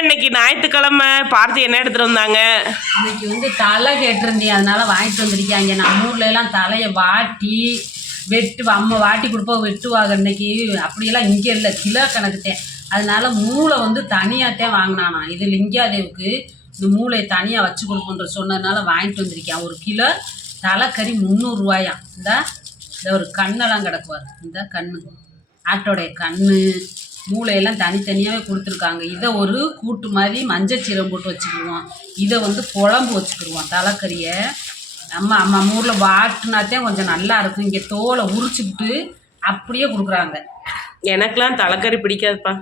இன்னைக்கு ஞாயிற்றுக்கிழமை பார்த்து என்ன எடுத்துட்டு வந்தாங்க? இன்னைக்கு வந்து தலை கேட்டிருந்தேன், அதனால வாங்கிட்டு வந்திருக்காங்க. நம்ம ஊர்ல எல்லாம் தலையை வாட்டி அம்மா வாட்டி கொடுப்போம், வெட்டுவாங்க. இன்னைக்கு அப்படியெல்லாம் இங்கே இல்லை, கிலோ கணக்குத்தேன். அதனால மூளை வந்து தனியாகத்தான் வாங்கினானா. இது லிங்காதேவுக்கு இந்த மூளையை தனியாக வச்சு கொடுப்போன்ற சொன்னதுனால வாங்கிட்டு வந்திருக்கேன். ஒரு கிலோ தலைக்கறி 300 ரூபாயாம். இந்த ஒரு கண்ணெல்லாம் கிடக்குவார், இந்த கண்ணு ஆட்டோடைய கண்ணு மூளையெல்லாம் தனித்தனியாகவே கொடுத்துருக்காங்க. இதை ஒரு கூட்டு மாதிரி மஞ்சள் சீரகம் போட்டு வச்சுக்கிடுவோம். இதை வந்து குழம்பு வச்சுக்கிடுவோம். தலைக்கறியை நம்ம ஊரில் வாட்டினாத்தான் கொஞ்சம் நல்லா இருக்கும். இங்கே தோலை உரிச்சுக்கிட்டு அப்படியே கொடுக்குறாங்க. எனக்கெல்லாம் தலைக்கறி பிடிக்காதுப்பா.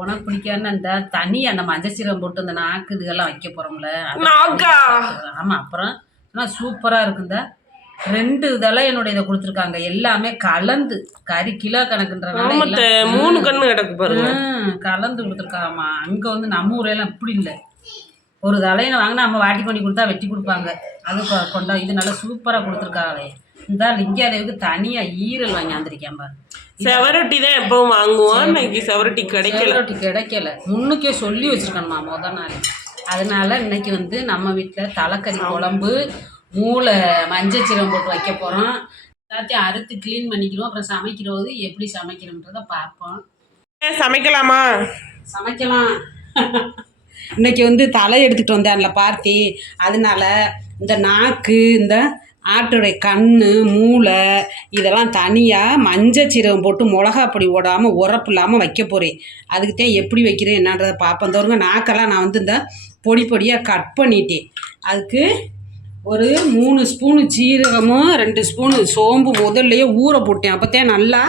உனக்கு பிடிக்காதுன்னு அந்த தனி அந்த மஞ்சள் சீரகம் போட்டு அந்த நாக்கு இதுகெல்லாம் வைக்க போகிறோம்ல. ஆமாம், அப்புறம் ஆனால் சூப்பராக இருக்குந்த 2 இதெல்லாம் என்னோட இதை கொடுத்துருக்காங்க. எல்லாமே கலந்து கறி கிலோ கணக்குன்றனால 3 கண்ணு கிடக்கு பாருங்க, கலந்து கொடுத்துருக்காங்கம்மா. அங்கே வந்து நம்ம ஊரெல்லாம் இப்படி இல்லை. ஒரு தலையினை வாங்கினா நம்ம வாட்டி பண்ணி கொடுத்தா வெட்டி கொடுப்பாங்க. அது கொண்டா இது நல்லா சூப்பராக கொடுத்துருக்காங்களே. இந்த லிங்காதேவுக்கு தனியாக ஈரல் வாங்கி வந்திருக்கேன் பாரு. செவரொட்டி தான் எப்பவும் வாங்குவோம். இன்னைக்கு செவரொட்டி கிடைக்கல. முன்னுக்கே சொல்லி வச்சுருக்கணுமா முதல் நாள். அதனால இன்னைக்கு வந்து நம்ம வீட்டில் தலைக்கறி குழம்பு, மூளை மஞ்சள் சீரகம் போட்டு வைக்க போகிறோம். எல்லாத்தையும் அறுத்து க்ளீன் பண்ணிக்கிறோம். அப்புறம் சமைக்கிறது எப்படி சமைக்கிறோன்றதை பார்ப்போம். சமைக்கலாமா? சமைக்கலாம். இன்னைக்கு வந்து தலை எடுத்துகிட்டு வந்தான்ல பார்த்தி, அதனால இந்த நாக்கு, இந்த ஆட்டோடைய கண், மூளை இதெல்லாம் தனியாக மஞ்சள் சீரகம் போட்டு மிளகா பொடி ஓடாமல் உரப்பு இல்லாமல் வைக்க போகிறேன். அதுக்கு தான் எப்படி வைக்கிறேன் என்னன்றதை பார்ப்பேன். தோறுங்க நாக்கெல்லாம் நான் வந்து இந்த பொடியாக கட் பண்ணிட்டேன். அதுக்கு ஒரு 3 ஸ்பூனு சீரகமும் 2 ஸ்பூனு சோம்பு முதல்லையே ஊற போட்டேன். அப்போத்தான் நல்லா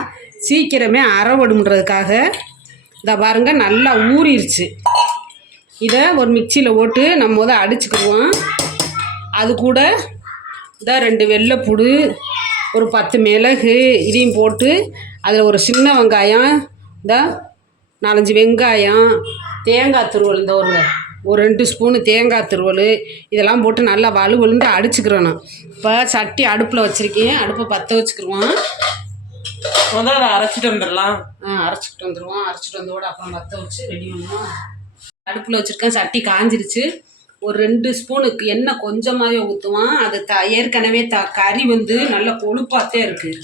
சீக்கிரமே அரைவடும்ன்றதுக்காக. இதை பாருங்க, நல்லா ஊறிடுச்சு. இதை ஒரு மிக்சியில் போட்டு நம்ம அடிச்சுக்கிடுவோம். அது கூட இந்த 2 வெள்ளைப்பூடு, ஒரு 10 மிளகு இதையும் போட்டு அதில் ஒரு சின்ன வெங்காயம், இந்த 4-5 வெங்காயம், தேங்காய் துருவல், இந்த ஒரு 2 ஸ்பூனு தேங்காய் துருவல் இதெல்லாம் போட்டு நல்லா வலுவலுந்து அடிச்சுக்கிறணும். இப்போ சட்டி அடுப்பில் வச்சுருக்கேன். அடுப்பை பற்ற வச்சுக்கிடுவோம். முதல்ல அதை அரைச்சிட்டு வந்துடலாம். அரைச்சிட்டு வந்துடுவோம். அரைச்சிட்டு வந்தோட அப்புறம் பற்ற வச்சு ரெடி பண்ணுவோம். அடுப்பில் வச்சுருக்கேன். சட்டி காஞ்சிருச்சு. ஒரு 2 ஸ்பூனுக்கு எண்ணெய் கொஞ்சமாகவே ஊற்றுவான். அது ஏற்கனவே கறி வந்து நல்ல கொழுப்பாத்தே இருக்குது.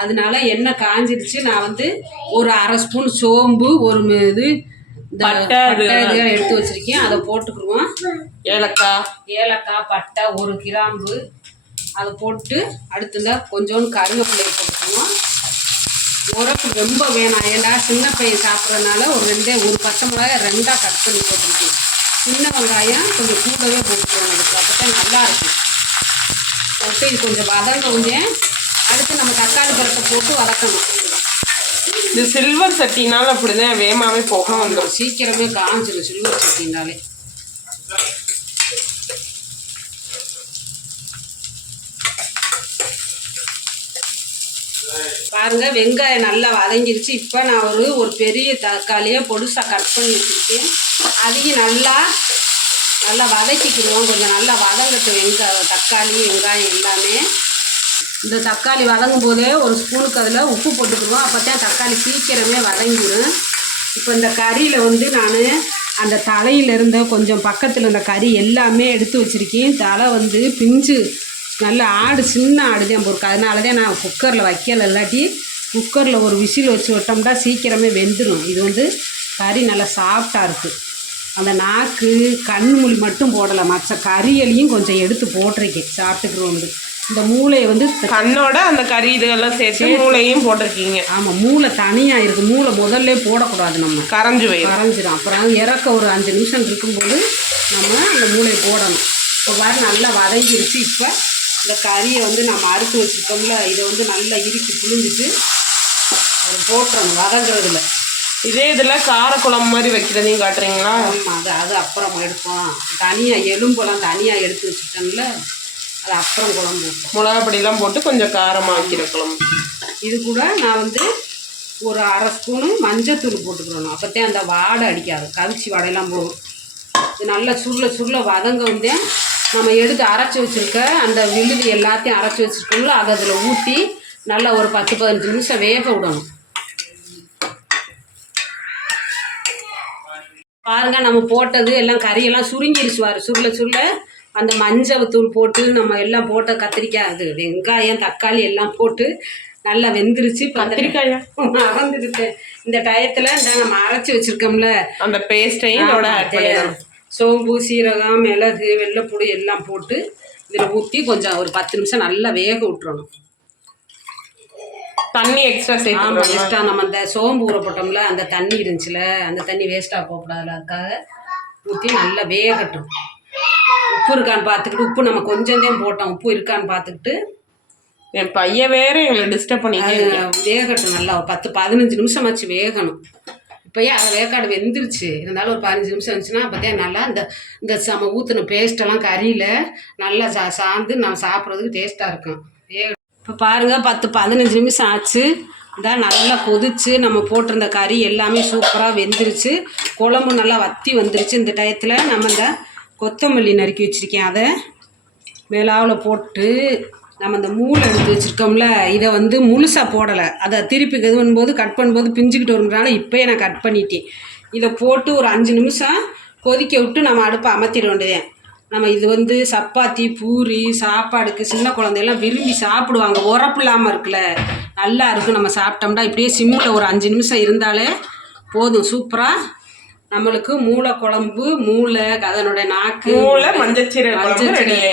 அதனால எண்ணெய் காஞ்சிருச்சு. நான் வந்து ஒரு 1/2 ஸ்பூன் சோம்பு, ஒரு இது பட்டை எடுத்து வச்சிருக்கேன். அதை போட்டுக்குருவோம். ஏலக்காய், பட்டை, 1 கிராம்பு அதை போட்டு அடுத்தது கொஞ்சோண்டு கருவேப்பிலையை போட்டுக்குவோம். உரப்பு ரொம்ப வேணாம், ஏன்னா சின்ன பையன் சாப்பிட்றதுனால ஒரு பச்சை மிளகாய் 2ஆக கட் பண்ணி போட்டுருக்கேன். சின்ன வெங்காயம் கொஞ்சம் கூடவே போட்டுக்குவோம். அதுக்கு அப்போ நல்லாயிருக்கும். போட்டு இது கொஞ்சம் வதங்க. அடுத்து நம்ம தக்காளி பழத்தை போட்டு வதக்கணும். இந்த சில்வர் சட்டினால அப்படிதான் வேகமாகவே போக வந்துடும். சீக்கிரமே காஞ்சிடும் சில்வர் சட்டினாலே. பாருங்க, வெங்காயம் நல்லா வதங்கிருச்சு. இப்போ நான் ஒரு பெரிய தக்காளியை பொடுசாக கட் பண்ணி வச்சுருக்கேன். அதையும் நல்லா வதக்கிக்கிடுவோம். கொஞ்சம் நல்லா வதங்கட்டும் தக்காளி வெங்காயம் எல்லாமே. இந்த தக்காளி வதங்கும் போதே ஒரு ஸ்பூனுக்கு அதில் உப்பு போட்டுக்கிடுவோம். அப்போ தான் தக்காளி சீக்கிரமே வதங்கிடும். இப்போ இந்த கறியில் வந்து நான் அந்த தலையில் இருந்த கொஞ்சம் பக்கத்தில் இந்த கறி எல்லாமே எடுத்து வச்சுருக்கேன். தலை வந்து பிஞ்சு நல்ல சின்ன ஆடு தான் போருக்கு. அதனால தான் நான் குக்கரில் வைக்கலை. இல்லாட்டி குக்கரில் ஒரு விசில் வச்சு விட்டோம்னா சீக்கிரமே வெந்துடும். இது வந்து கறி நல்லா சாஃப்டாக இருக்குது. அந்த நாக்கு கண்மொழி மட்டும் போடலை, மற்ற கறியலையும் கொஞ்சம் எடுத்து போட்டிருக்கேன். சாப்பிட்டுக்குறோம். இந்த மூளையை வந்து கண்ணோட அந்த கறி இதெல்லாம் சேர்த்து மூளையும் போட்டிருக்கீங்க. ஆமாம், மூளை தனியாக இருக்குது. மூளை முதல்ல போடக்கூடாது, நம்ம கரைஞ்சிடும். அப்புறம் இறக்க ஒரு 5 நிமிஷம் இருக்கும்போது நம்ம அந்த மூளையை போடணும். இப்போ பாரு நல்லா வதங்கிருச்சு. இப்போ இந்த கறியை வந்து நம்ம அறுத்து வச்சுருக்கோம்ல, இதை வந்து நல்லா இறுக்கி புழிஞ்சிட்டு அதை போட்டுறணும் வதங்குறதுல. இதே இதில் காரக்குழம்பு மாதிரி வைக்கிறதையும் காட்டுறீங்களா? ஆமாம், அது அப்புறம் எடுப்போம். தனியாக எலும்பெல்லாம் தனியாக எடுத்து வச்சுட்டோம்ல, அது அப்புறம் குழம்பு வைப்போம். மிளகா பொடியெல்லாம் போட்டு கொஞ்சம் காரமாக வைக்கிற குழம்பு. இது கூட நான் வந்து ஒரு 1/2 ஸ்பூனு மஞ்சத்தூள் போட்டுக்கிறணும். அப்போத்தான் அந்த வாடை அடிக்காது, கவிச்சி வாடையெல்லாம் போகும். இது நல்லா சுருள வதங்க வந்து நம்ம எடுத்து அரைச்சி வச்சுருக்க அந்த விழுது எல்லாத்தையும் அரைச்சி வச்சுருக்கோம்ல, அதை அதில் ஊற்றி நல்லா ஒரு 10-15 நிமிஷம் வேக விடணும். பாருங்க நம்ம போட்டது எல்லாம் கறியெல்லாம் சுருங்கிடுச்சு வாரு சுருள சுருள அந்த மஞ்சள் தூள் போட்டு நம்ம எல்லாம் போட்ட கத்திரிக்காய் அது வெங்காயம் தக்காளி எல்லாம் போட்டு நல்லா வெந்துருச்சு. கத்திரிக்காயா மறந்துக்கிட்டு இந்த டயத்தில் இந்த நம்ம அரைச்சி வச்சிருக்கோம்ல அந்த பேஸ்ட்டையும் சோம்பு சீரகம் மிளகு வெள்ளைப்பூடி எல்லாம் போட்டு இதில் ஊற்றி கொஞ்சம் ஒரு 10 நிமிஷம் நல்லா வேக விட்டுறணும். தண்ணி எக்ஸ்ட்ரா சேர்த்து எக்ஸ்ட்ரா நம்ம அந்த சோம்பு ஊற போட்டோம்ல அந்த தண்ணி இருந்துச்சுல அந்த தண்ணி வேஸ்ட்டாக போகக்கூடாதுல அதுக்காக ஊற்றி நல்லா வேகட்டும். உப்பு இருக்கான்னு பார்த்துக்கிட்டு உப்பு நம்ம கொஞ்சம் தான் போட்டோம் உப்பு இருக்கான்னு பார்த்துக்கிட்டு என் பையன் வேற எங்களை டிஸ்டர்ப் பண்ணி வேகட்டும் நல்லா ஒரு 10-15 நிமிஷம் வச்சு வேகணும். இப்போயே அரை வேக்காடு வெந்துருச்சு இருந்தாலும் ஒரு 15 நிமிஷம் இருந்துச்சுன்னா அப்போதே நல்லா இந்த நம்ம ஊற்றின பேஸ்ட்டெல்லாம் கறியில் நல்லா சார்ந்து நம்ம சாப்பிட்றதுக்கு டேஸ்ட்டாக இருக்கும். இப்போ பாருங்கள் 10-15 நிமிஷம் ஆச்சு. இதான் நல்லா கொதிச்சு நம்ம போட்டிருந்த கறி எல்லாமே சூப்பராக வெந்துருச்சு. குழம்பு நல்லா வற்றி வந்துருச்சு. இந்த டயத்தில் நம்ம இந்த கொத்தமல்லி நறுக்கி வச்சுருக்கேன் அதை மேலாவில் போட்டு நம்ம இந்த மூளை எடுத்து வச்சுருக்கோம்ல இதை வந்து முழுசாக போடலை அதை திருப்பி இது பண்ணும்போது கட் பண்ணும்போது பிஞ்சுக்கிட்டு வருங்கிறனால இப்போயே நான் கட் பண்ணிட்டேன். இதை போட்டு ஒரு 5 நிமிஷம் கொதிக்க விட்டு நம்ம அடுப்பை அமர்த்திட வேண்டியதேன். நம்ம இது வந்து சப்பாத்தி பூரி சாப்பாடுக்கு சின்ன குழந்தையெல்லாம் விரும்பி சாப்பிடுவாங்க. உரப்பு இல்லாமல் இருக்குல்ல நல்லா இருக்கும். நம்ம சாப்பிட்டோம்னா இப்படியே சிம்மில் ஒரு 5 நிமிஷம் இருந்தாலே போதும். சூப்பராக நம்மளுக்கு மூளை குழம்பு மூளை அதனுடைய நாக்கு மஞ்சள்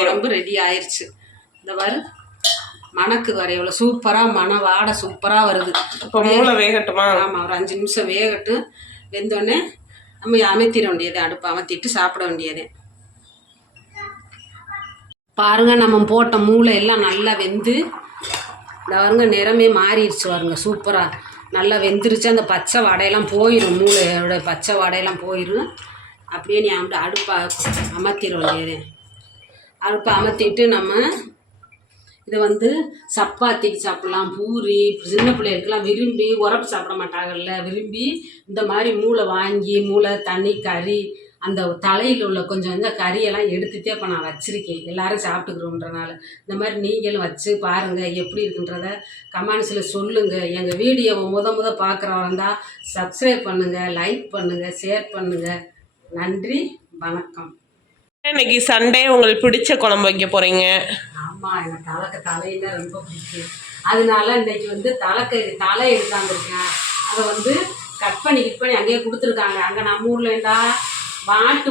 குழம்பு ரெடி ஆயிடுச்சு. இந்த மாதிரி மணக்கு வர எவ்வளோ சூப்பராக வாடை சூப்பராக வருது. இப்போ மூளை வேகட்டுமா? ஆமாம் ஒரு 5 நிமிஷம் வேகட்டும். வெந்தோடனே நம்ம அமர்த்திட வேண்டியது அடுப்பை அமர்த்திட்டு சாப்பிட வேண்டியது. பாருங்கள் நம்ம போட்ட மூளை எல்லாம் நல்லா வெந்து இந்த பாருங்க நிறமே மாறிடுச்சு பாருங்க சூப்பராக நல்லா வெந்துருச்சு. அந்த பச்சை வாடையெல்லாம் போயிடும் மூளையோட பச்சை வாடையெல்லாம் போயிடும். அப்படியே நீ அடுப்பை அமர்த்திட வேண்டியது. அடுப்பை அமர்த்திட்டு நம்ம இதை வந்து சப்பாத்திக்கு சாப்பிட்லாம் பூரி சின்ன பிள்ளைகளுக்கெல்லாம் விரும்பி உரப்பு சாப்பிட மாட்டாங்கல்ல விரும்பி இந்த மாதிரி மூளை வாங்கி மூளை தண்ணி கறி அந்த தலையில் உள்ள கொஞ்சம் இந்த கறியெல்லாம் எடுத்துகிட்டே இப்போ நான் வச்சுருக்கேன் எல்லோரும் சாப்பிட்டுக்கிறோன்றனால. இந்த மாதிரி நீங்களும் வச்சு பாருங்கள் எப்படி இருக்குன்றத கமெண்ட்ஸில் சொல்லுங்கள். எங்கள் வீடியோவை முத பார்க்குறவங்க சப்ஸ்கிரைப் பண்ணுங்கள், லைக் பண்ணுங்கள், ஷேர் பண்ணுங்கள். நன்றி, வணக்கம். இன்னைக்கு சண்டே உங்களுக்கு பிடிச்ச குழம்பு வைக்க போகிறீங்க? ஆமாம் எனக்கு தலையில ரொம்ப பிடிக்கும். அதனால இன்றைக்கி வந்து தலை எடுத்தாந்துருக்கேன். அதை வந்து கட் பண்ணி அங்கேயே கொடுத்துருக்காங்க. அங்கே நம்ம ஊர்லேண்டா வாட்டு